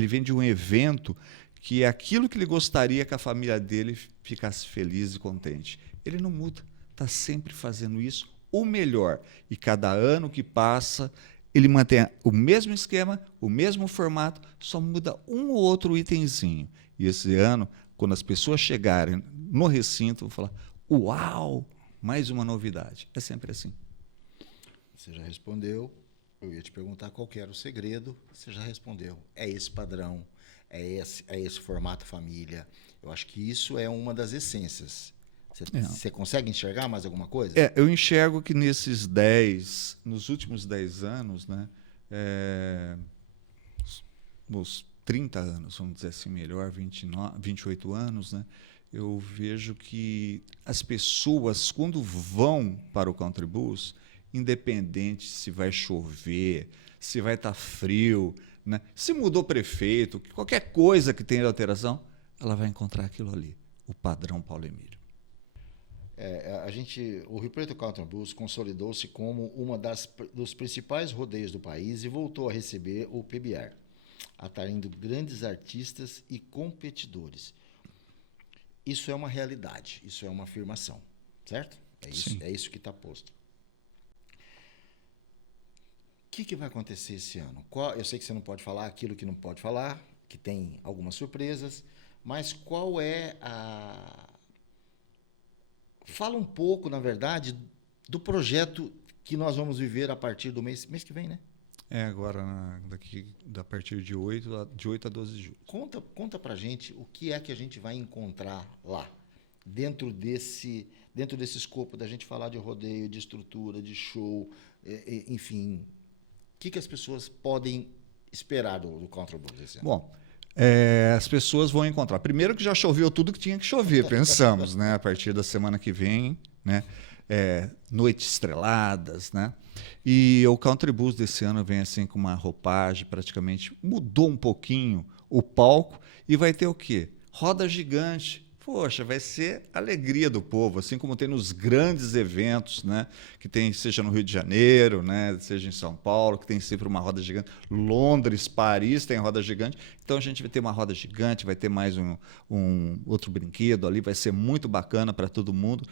vende um evento que é aquilo que ele gostaria que a família dele ficasse feliz e contente. Ele não muda, está sempre fazendo isso, o melhor. E cada ano que passa, ele mantém o mesmo esquema, o mesmo formato, só muda um ou outro itemzinho. E esse ano, quando as pessoas chegarem no recinto, vão falar: uau, mais uma novidade. É sempre assim. Você já respondeu. Eu ia te perguntar qual que era o segredo. Você já respondeu. É esse padrão, é esse formato família. Eu acho que isso é uma das essências. Você consegue enxergar mais alguma coisa? Eu enxergo que nos últimos 10 anos, né, nos 30 anos, vamos dizer assim, melhor, 28 anos, né, eu vejo que as pessoas, quando vão para o Country Bus, independente se vai chover, se vai estar frio, né, se mudou prefeito, qualquer coisa que tenha de alteração, ela vai encontrar aquilo ali, o padrão Paulo Emílio. O Rio Preto Country Bus consolidou-se como dos principais rodeios do país e voltou a receber o PBR, atraindo grandes artistas e competidores. Isso é uma realidade, isso é uma afirmação, certo? É isso que está posto. O que vai acontecer esse ano? Eu sei que você não pode falar aquilo que não pode falar, que tem algumas surpresas, mas qual é a... Fala um pouco, na verdade, do projeto que nós vamos viver a partir do mês que vem, né? Agora, a partir de 8 a 12 de julho. Conta pra gente o que é que a gente vai encontrar lá, dentro desse escopo da gente falar de rodeio, de estrutura, de show, enfim. O que as pessoas podem esperar do Country Bus esse ano? Bom, as pessoas vão encontrar. Primeiro que já choveu tudo que tinha que chover, pensamos, né? A partir da semana que vem, né? Noites estreladas, né? E o Country Bus desse ano vem assim com uma roupagem, praticamente mudou um pouquinho o palco e vai ter o quê? Roda gigante. Poxa, vai ser alegria do povo, assim como tem nos grandes eventos, né? Que tem, seja no Rio de Janeiro, né? Seja em São Paulo, que tem sempre uma roda gigante. Londres, Paris tem roda gigante. Então a gente vai ter uma roda gigante, vai ter mais um outro brinquedo ali, vai ser muito bacana para todo mundo.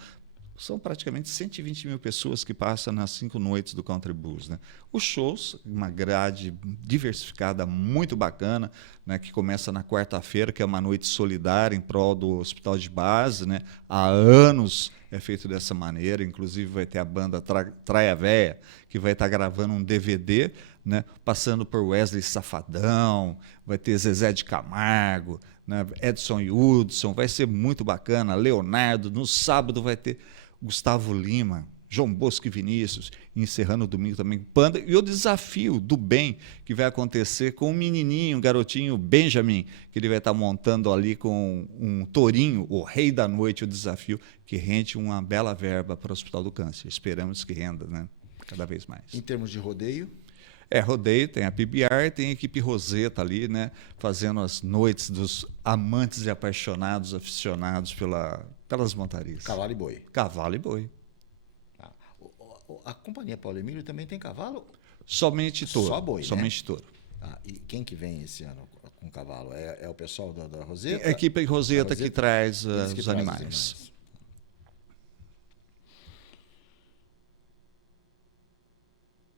São praticamente 120 mil pessoas que passam nas 5 noites do Country Bus, né? Os shows, uma grade diversificada muito bacana, né? Que começa na quarta-feira, que é uma noite solidária em prol do Hospital de Base, né? Há anos é feito dessa maneira, inclusive vai ter a banda Traia Véia, que vai estar gravando um DVD, né? Passando por Wesley Safadão, vai ter Zezé de Camargo, né? Edson Hudson, vai ser muito bacana, Leonardo, no sábado vai ter Gustavo Lima, João Bosco e Vinícius, encerrando o domingo também Panda, e o desafio do bem que vai acontecer com um menininho, um garotinho Benjamin, que ele vai estar montando ali com um tourinho, o Rei da Noite, o desafio, que rende uma bela verba para o Hospital do Câncer. Esperamos que renda, né? Cada vez mais. Em termos de rodeio? Rodeio, tem a PBR, tem a equipe Roseta ali, né? Fazendo as noites dos amantes e apaixonados, aficionados pelas montarias. Cavalo e boi. Cavalo e boi. A Companhia Paulo Emílio também tem cavalo? Somente touro. Só boi, somente né? touro. E quem que vem esse ano com cavalo? É o pessoal da Roseta? A equipe Roseta que traz os animais.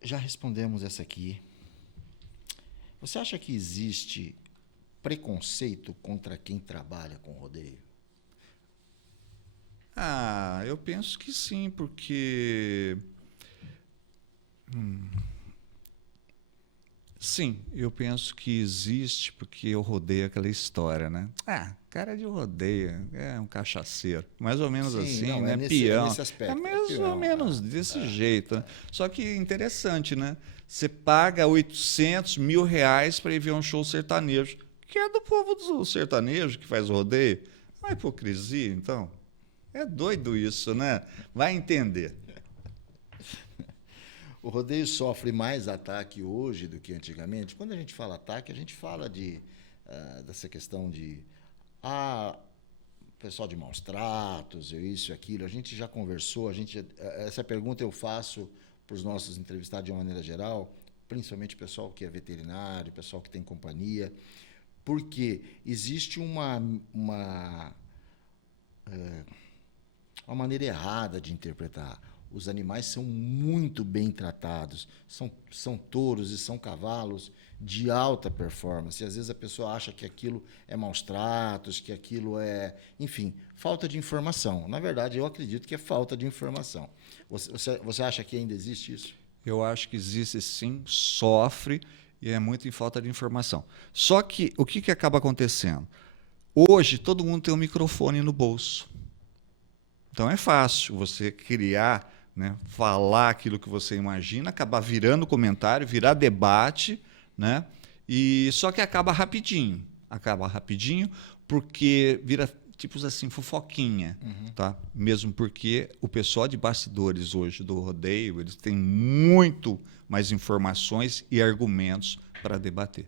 Já respondemos essa aqui. Você acha que existe preconceito contra quem trabalha com rodeio? Eu penso que sim, porque... Sim, eu penso que existe, porque eu rodeio aquela história, né? Cara de rodeio, é um cachaceiro. Mais ou menos assim, não, né? Peão. Nesse aspecto, mais ou menos desse jeito. Né? Só que interessante, né? Você paga 800 mil reais para ir ver um show sertanejo, que é do povo do sertanejo que faz o rodeio. Uma hipocrisia, então. É doido isso, né? Vai entender. O rodeio sofre mais ataque hoje do que antigamente. Quando a gente fala ataque, a gente fala dessa questão de pessoal de maus tratos, isso e aquilo. A gente já conversou, essa pergunta eu faço para os nossos entrevistados de uma maneira geral, principalmente o pessoal que é veterinário, o pessoal que tem companhia. Porque existe uma maneira errada de interpretar. Os animais são muito bem tratados, são touros e são cavalos de alta performance. E às vezes a pessoa acha que aquilo é maus tratos, que aquilo é, enfim, falta de informação. Na verdade, eu acredito que é falta de informação. Você acha que ainda existe isso? Eu acho que existe sim, sofre e é muito em falta de informação. Só que o que acaba acontecendo? Hoje todo mundo tem um microfone no bolso. Então é fácil você criar, né, falar aquilo que você imagina, acabar virando comentário, virar debate, né? E só que acaba rapidinho porque vira tipos assim fofoquinha, tá? Mesmo porque o pessoal de bastidores hoje do rodeio, eles têm muito mais informações e argumentos para debater.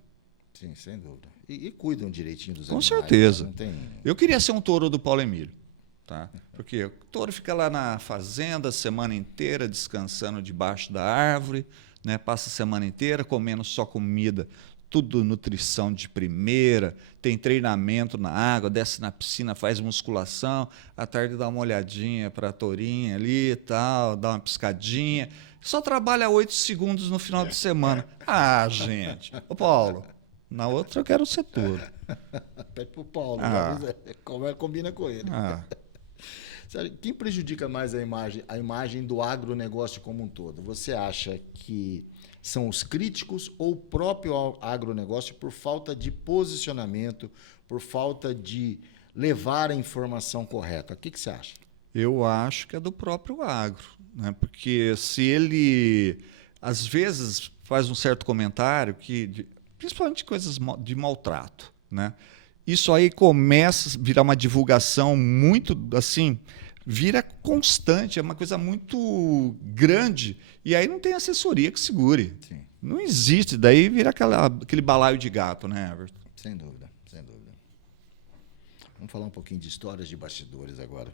Sim, sem dúvida. E cuidam direitinho dos Com animais. certeza. Não tem... Eu queria ser um touro do Paulo Emílio. Tá? Porque o touro fica lá na fazenda a semana inteira, descansando debaixo da árvore, né? Passa a semana inteira comendo só comida, tudo nutrição de primeira, tem treinamento na água, desce na piscina, faz musculação, à tarde dá uma olhadinha para a tourinha ali e tal, dá uma piscadinha, só trabalha 8 segundos no final de semana. Ah, gente, ô Paulo, na outra eu quero ser touro. Pede pro Paulo, combina com ele. Quem prejudica mais a imagem do agronegócio como um todo? Você acha que são os críticos ou o próprio agronegócio por falta de posicionamento, por falta de levar a informação correta? O que você acha? Eu acho que é do próprio agro, né? Porque se ele, às vezes, faz um certo comentário, principalmente coisas de maltrato, né? Isso aí começa a virar uma divulgação muito, assim, vira constante, é uma coisa muito grande, e aí não tem assessoria que segure. Sim. Não existe, daí vira aquele balaio de gato, né, Everton? Sem dúvida, sem dúvida. Vamos falar um pouquinho de histórias de bastidores agora.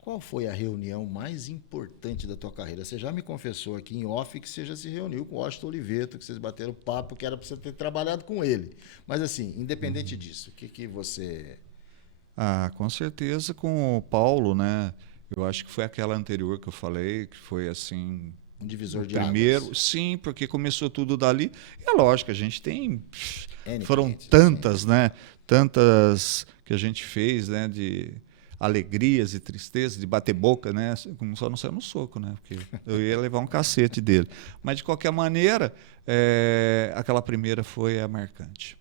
Qual foi a reunião mais importante da tua carreira? Você já me confessou aqui em off que você já se reuniu com o Washington Oliveto, que vocês bateram papo, que era para você ter trabalhado com ele. Mas assim, independente disso, o que você... Ah, com certeza com o Paulo, né? Eu acho que foi aquela anterior que eu falei, que foi assim... Um divisor de primeiro, águas. sim, porque começou tudo dali. E é lógico, a gente tem... foram clientes, tantas, sim. né? Tantas que a gente fez, né? De alegrias e tristezas, de bater boca, né? Como só não saiu no soco, né? Porque eu ia levar um cacete dele. Mas, de qualquer maneira, aquela primeira foi a marcante.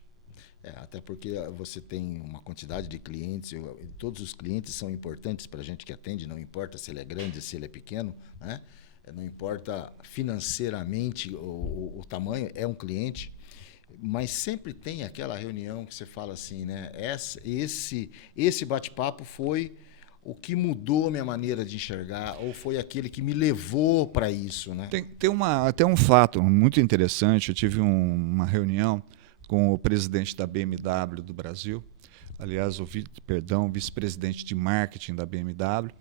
Até porque você tem uma quantidade de clientes, todos os clientes são importantes para a gente que atende, não importa se ele é grande, se ele é pequeno, né? Não importa financeiramente o tamanho, é um cliente, mas sempre tem aquela reunião que você fala assim, né? Esse bate-papo foi o que mudou minha maneira de enxergar, ou foi aquele que me levou para isso, né? Tem até um fato muito interessante. Eu tive uma reunião com o presidente da BMW do Brasil, aliás, o vice-presidente de marketing da BMW,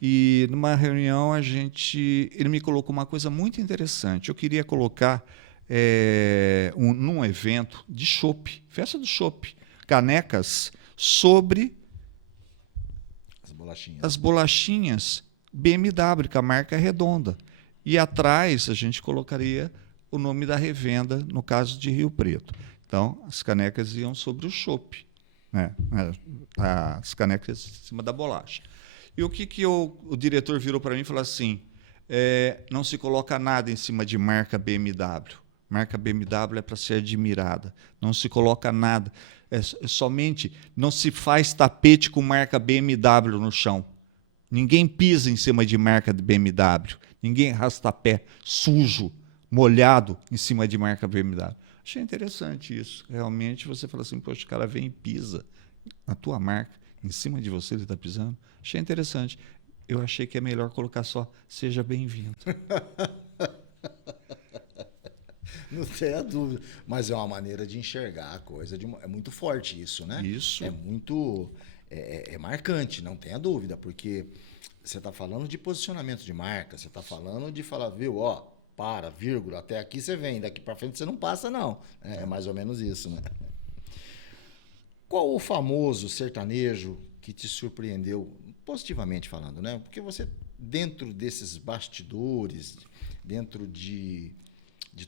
e numa reunião ele me colocou uma coisa muito interessante. Eu queria colocar num evento de chopp, festa do chopp, canecas sobre as bolachinhas BMW, que a marca é redonda. E atrás a gente colocaria o nome da revenda, no caso de Rio Preto. Então, as canecas iam sobre o chopp, né? As canecas em cima da bolacha. E o que o diretor virou para mim e falou assim, não se coloca nada em cima de marca BMW. Marca BMW é para ser admirada. Não se coloca nada. Somente não se faz tapete com marca BMW no chão. Ninguém pisa em cima de marca de BMW. Ninguém arrasta pé sujo, molhado em cima de marca BMW. Achei interessante isso. Realmente você fala assim, poxa, o cara vem e pisa na tua marca, em cima de você ele está pisando. Achei interessante. Eu achei que é melhor colocar só seja bem-vindo. Não tenha dúvida. Mas é uma maneira de enxergar a coisa. É muito forte isso, né? Isso. É muito... É marcante, não tenha dúvida, porque você está falando de posicionamento de marca, você está falando de falar, viu, vírgula, até aqui você vem, daqui para frente você não passa, não. É mais ou menos isso, né? Qual o famoso sertanejo que te surpreendeu, positivamente falando, né? Porque você, dentro desses bastidores, dentro de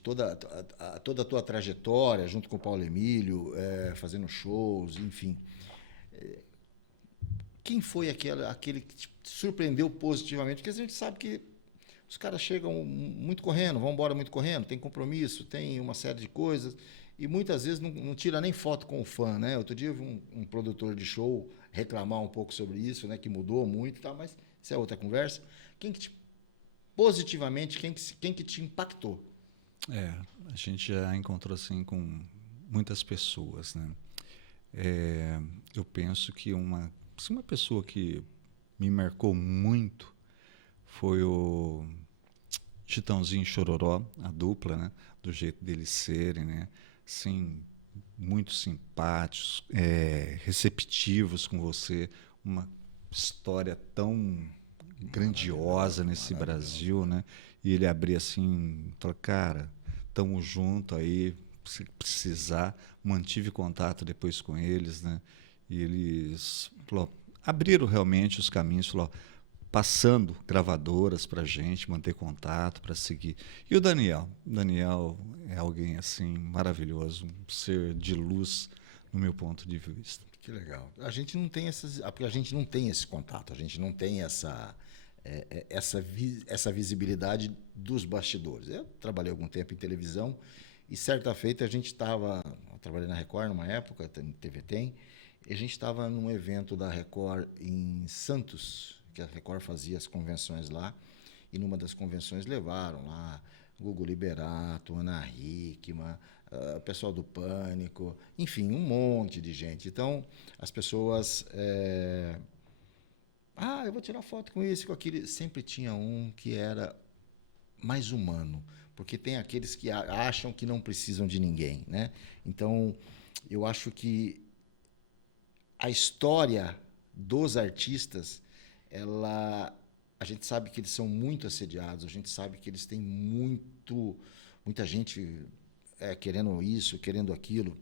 toda a tua trajetória, junto com o Paulo Emílio, fazendo shows, enfim. Quem foi aquele que te surpreendeu positivamente? Porque a gente sabe que os caras chegam muito correndo, vão embora muito correndo, tem compromisso, tem uma série de coisas, e muitas vezes não tira nem foto com o fã, né? Outro dia eu vi um produtor de show reclamar um pouco sobre isso, né? Que mudou muito e tal, mas isso é outra conversa. Positivamente, quem que te impactou? A gente já encontrou assim com muitas pessoas, né? Eu penso que uma pessoa que me marcou muito foi o Chitãozinho e Chororó, a dupla, né? Do jeito deles serem, né? Sim, muito simpáticos, receptivos com você, uma história tão grandiosa nesse Brasil, né? E ele abria assim, falou, cara, tamo junto aí, se precisar. Mantive contato depois com eles, né? E eles abriram realmente os caminhos, falou, passando gravadoras para a gente manter contato, para seguir. E o Daniel é alguém assim maravilhoso, um ser de luz no meu ponto de vista. Que legal. A gente não tem porque a gente não tem esse contato, a gente não tem essa visibilidade dos bastidores. Eu trabalhei algum tempo em televisão e certa feita eu trabalhei na Record numa época, TV Tem, e a gente estava num evento da Record em Santos, que a Record fazia as convenções lá, e numa das convenções levaram lá Gugu Liberato, Ana Hickman, pessoal do Pânico, enfim, um monte de gente. Então, as pessoas... eu vou tirar foto com esse, com aquele. Sempre tinha um que era mais humano, porque tem aqueles que acham que não precisam de ninguém, né? Então, eu acho que a história dos artistas, a gente sabe que eles são muito assediados, a gente sabe que eles têm muita gente querendo isso, querendo aquilo,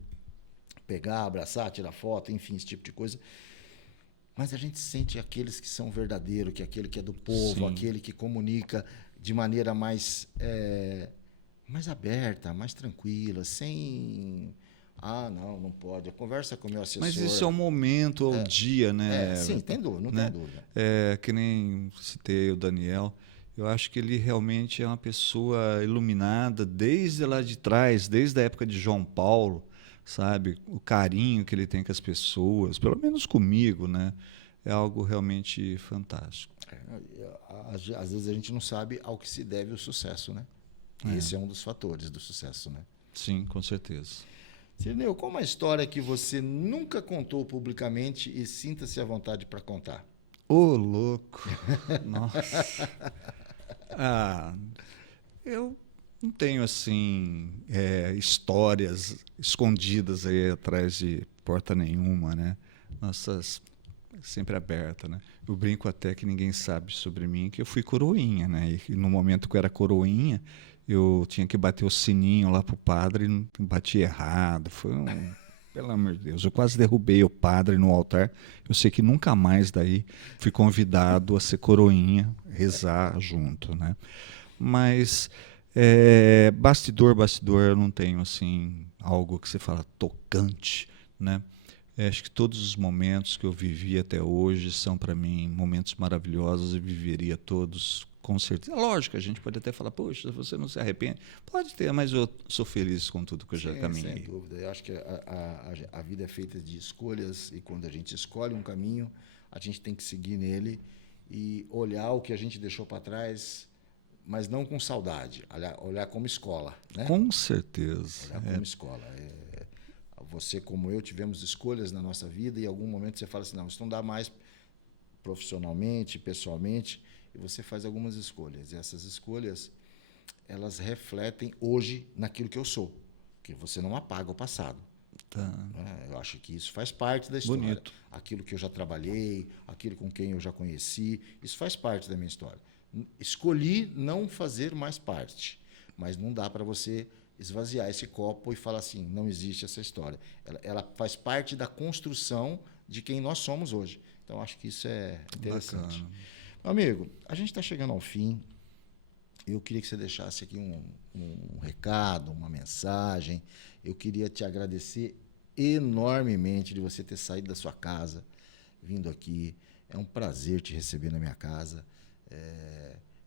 pegar, abraçar, tirar foto, enfim, esse tipo de coisa. Mas a gente sente aqueles que são verdadeiros, que é aquele que é do povo, sim, aquele que comunica de maneira mais aberta, mais tranquila, sem... não pode. Conversa com o meu assessor. Mas isso é o momento, é o dia, né? Sim, tem dúvida, não tem dúvida. Que nem citei o Daniel, eu acho que ele realmente é uma pessoa iluminada desde lá de trás, desde a época de João Paulo, sabe? O carinho que ele tem com as pessoas, pelo menos comigo, né? É algo realmente fantástico. Às vezes a gente não sabe ao que se deve o sucesso, né? E esse é um dos fatores do sucesso, né? Sim, com certeza. Cirineu, qual uma história que você nunca contou publicamente e sinta-se à vontade para contar? Ô, louco! Nossa! Eu não tenho, assim, histórias escondidas aí atrás de porta nenhuma, né? Nossas, sempre aberta, né? Eu brinco até que ninguém sabe sobre mim que eu fui coroinha, né? E no momento que eu era coroinha, eu tinha que bater o sininho lá pro padre e bati errado. Foi pelo amor de Deus, eu quase derrubei o padre no altar. Eu sei que nunca mais daí fui convidado a ser coroinha, rezar junto, né? Mas bastidor, eu não tenho assim algo que você fala tocante, né? Acho que todos os momentos que eu vivi até hoje são para mim momentos maravilhosos e viveria todos com certeza. Lógico, a gente pode até falar, poxa, você não se arrepende? Pode ter, mas eu sou feliz com tudo que eu já caminhei. Sem dúvida. Eu acho que a vida é feita de escolhas e quando a gente escolhe um caminho, a gente tem que seguir nele e olhar o que a gente deixou para trás, mas não com saudade, olhar como escola, né? Com certeza. Olhar como escola. Você, como eu, tivemos escolhas na nossa vida e em algum momento você fala assim, não, isso não dá mais profissionalmente, pessoalmente, e você faz algumas escolhas. E essas escolhas, elas refletem hoje naquilo que eu sou, que você não apaga o passado. Tá. Eu acho que isso faz parte da história. Bonito. Aquilo que eu já trabalhei, aquilo com quem eu já conheci, isso faz parte da minha história. Escolhi não fazer mais parte, mas não dá para você esvaziar esse copo e falar assim, não existe essa história. Ela faz parte da construção de quem nós somos hoje. Então, acho que isso é interessante. Bacana. Meu amigo, a gente está chegando ao fim. Eu queria que você deixasse aqui um recado, uma mensagem. Eu queria te agradecer enormemente de você ter saído da sua casa, vindo aqui. É um prazer te receber na minha casa.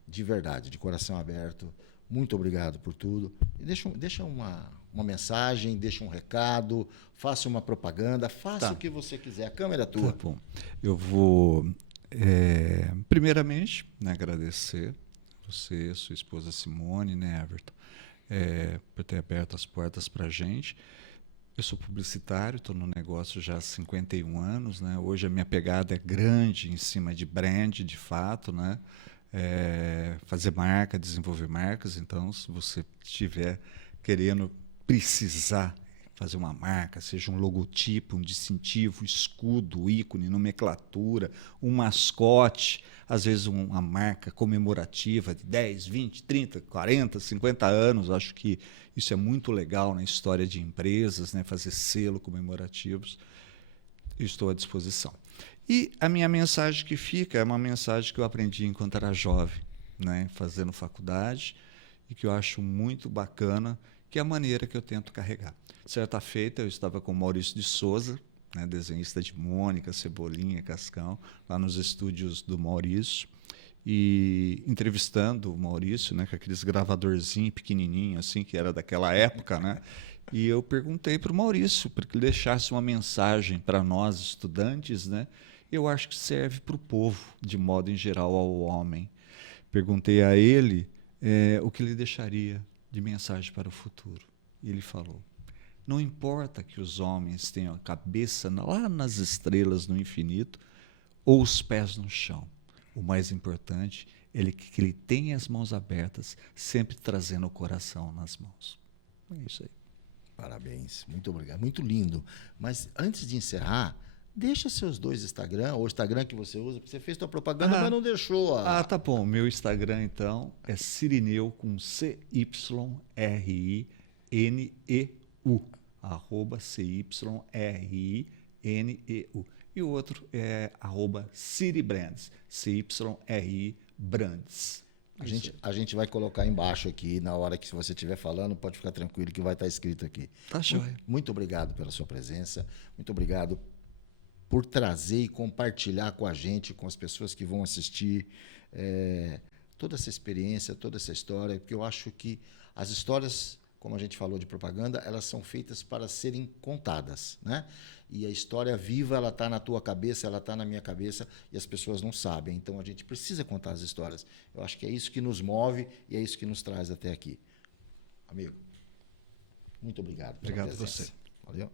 De verdade, de coração aberto. Muito obrigado por tudo. E deixa uma mensagem, deixa um recado, faça uma propaganda, faça o que você quiser. A câmera é tua. Tá bom. Eu vou, primeiramente, né, agradecer você, sua esposa Simone, né, Everton, por ter aberto as portas para a gente. Eu sou publicitário, estou no negócio já há 51 anos, né? Hoje a minha pegada é grande em cima de brand, de fato, né? Fazer marca, desenvolver marcas. Então, se você estiver querendo precisar fazer uma marca, seja um logotipo, um distintivo, escudo, ícone, nomenclatura, um mascote, às vezes uma marca comemorativa de 10, 20, 30, 40, 50 anos, acho que isso é muito legal na história de empresas, né? Fazer selo comemorativos, eu estou à disposição. E a minha mensagem que fica é uma mensagem que eu aprendi enquanto era jovem, né? Fazendo faculdade, e que eu acho muito bacana, que é a maneira que eu tento carregar. Certa feita, eu estava com o Maurício de Souza, né, desenhista de Mônica, Cebolinha, Cascão, lá nos estúdios do Maurício, e entrevistando o Maurício, né, com aqueles gravadorzinhos pequenininhos, assim, que era daquela época, né? E eu perguntei para o Maurício para que ele deixasse uma mensagem para nós, estudantes, né? Eu acho que serve para o povo, de modo em geral, ao homem. Perguntei a ele o que ele deixaria de mensagem para o futuro. E ele falou: não importa que os homens tenham a cabeça lá nas estrelas, no infinito, ou os pés no chão. O mais importante é que ele tenha as mãos abertas, sempre trazendo o coração nas mãos. É isso aí. Parabéns, muito obrigado. Muito lindo. Mas antes de encerrar, deixa seus dois Instagram, ou o Instagram que você usa, porque você fez sua propaganda, mas não deixou. Tá bom. Meu Instagram, então, é Cirineu, com CYRINEU, @CYRINEU. E o outro é @CiriBrands, CYRI Brands. A gente vai colocar embaixo aqui, na hora que você estiver falando, pode ficar tranquilo que vai estar escrito aqui. Tá joia. Muito obrigado pela sua presença, muito obrigado por trazer e compartilhar com a gente, com as pessoas que vão assistir, toda essa experiência, toda essa história, porque eu acho que as histórias, como a gente falou de propaganda, elas são feitas para serem contadas, né? E a história viva, ela está na tua cabeça, ela está na minha cabeça, e as pessoas não sabem. Então, a gente precisa contar as histórias. Eu acho que é isso que nos move e é isso que nos traz até aqui. Amigo, muito obrigado. Obrigado a você. Valeu.